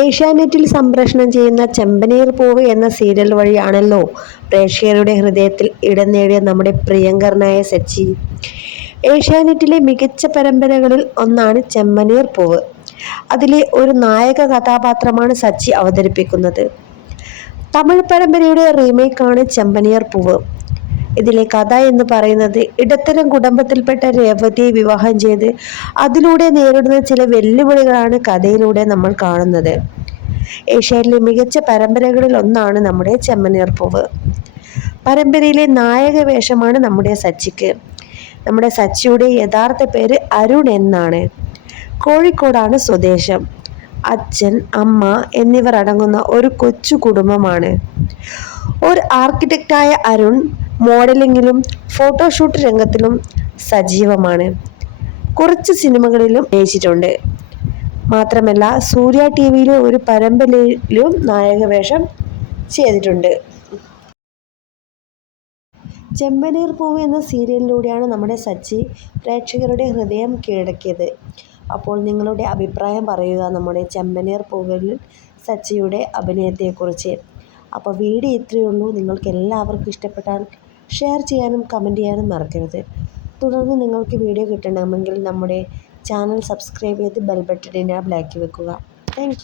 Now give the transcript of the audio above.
ഏഷ്യാനെറ്റിൽ സംപ്രേഷണം ചെയ്യുന്ന ചെമ്പനീർ പൂവ് എന്ന സീരിയൽ വഴിയാണല്ലോ പ്രേക്ഷകരുടെ ഹൃദയത്തിൽ ഇടം നേടിയ നമ്മുടെ പ്രിയങ്കരനായ സച്ചി. ഏഷ്യാനെറ്റിലെ മികച്ച പരമ്പരകളിൽ ഒന്നാണ് ചെമ്പനീർ പൂവ്. അതിലെ ഒരു നായക കഥാപാത്രമാണ് സച്ചി അവതരിപ്പിക്കുന്നത്. തമിഴ് പരമ്പരയുടെ റീമേക്കാണ് ചെമ്പനീർ പൂവ്. ഇതിലെ കഥ എന്ന് പറയുന്നത് ഇടത്തരം കുടുംബത്തിൽപ്പെട്ട രേവതിയെ വിവാഹം ചെയ്ത് അതിലൂടെ നേരിടുന്ന ചില വെല്ലുവിളികളാണ് കഥയിലൂടെ നമ്മൾ കാണുന്നത്. ഏഷ്യയിലെ മികച്ച പരമ്പരകളിൽ ഒന്നാണ് നമ്മുടെ ചെമ്മനീർപ്പൂവ് പരമ്പരയിലെ നായക വേഷമാണ് നമ്മുടെ സച്ചിക്ക്. നമ്മുടെ സച്ചിയുടെ യഥാർത്ഥ പേര് അരുൺ എന്നാണ്. കോഴിക്കോടാണ് സ്വദേശം. അച്ഛൻ അമ്മ എന്നിവർ അടങ്ങുന്ന ഒരു കൊച്ചു കുടുംബമാണ്. ഒരു ആർക്കിടെക്റ്റായ അരുൺ മോഡലിങ്ങിലും ഫോട്ടോഷൂട്ട് രംഗത്തിലും സജീവമാണ്. കുറച്ച് സിനിമകളിലും അഭിനയിച്ചിട്ടുണ്ട്. മാത്രമല്ല സൂര്യ ടി വിയിലെ ഒരു പരമ്പരയിലും നായകവേഷം ചെയ്തിട്ടുണ്ട്. ചെമ്പനീർ പൂവ് എന്ന സീരിയലിലൂടെയാണ് നമ്മുടെ സച്ചി പ്രേക്ഷകരുടെ ഹൃദയം കീഴടക്കിയത്. അപ്പോൾ നിങ്ങളുടെ അഭിപ്രായം പറയുക നമ്മുടെ ചെമ്പനീർ പൂവിൽ സച്ചിയുടെ അഭിനയത്തെക്കുറിച്ച്. അപ്പോൾ വീഡിയോ ഇത്രയേ ഉള്ളൂ. നിങ്ങൾക്ക് എല്ലാവർക്കും ഇഷ്ടപ്പെട്ടാൽ ഷെയർ ചെയ്യാനും കമന്റ് ചെയ്യാനും മറക്കരുത്. തുടർന്ന് നിങ്ങൾക്ക് വീഡിയോ കിട്ടണമെങ്കിൽ നമ്മുടെ ചാനൽ സബ്സ്ക്രൈബ് ചെയ്ത് ബെൽ ബട്ടൺ എനാബിൾ ആക്കി വെക്കുക. താങ്ക്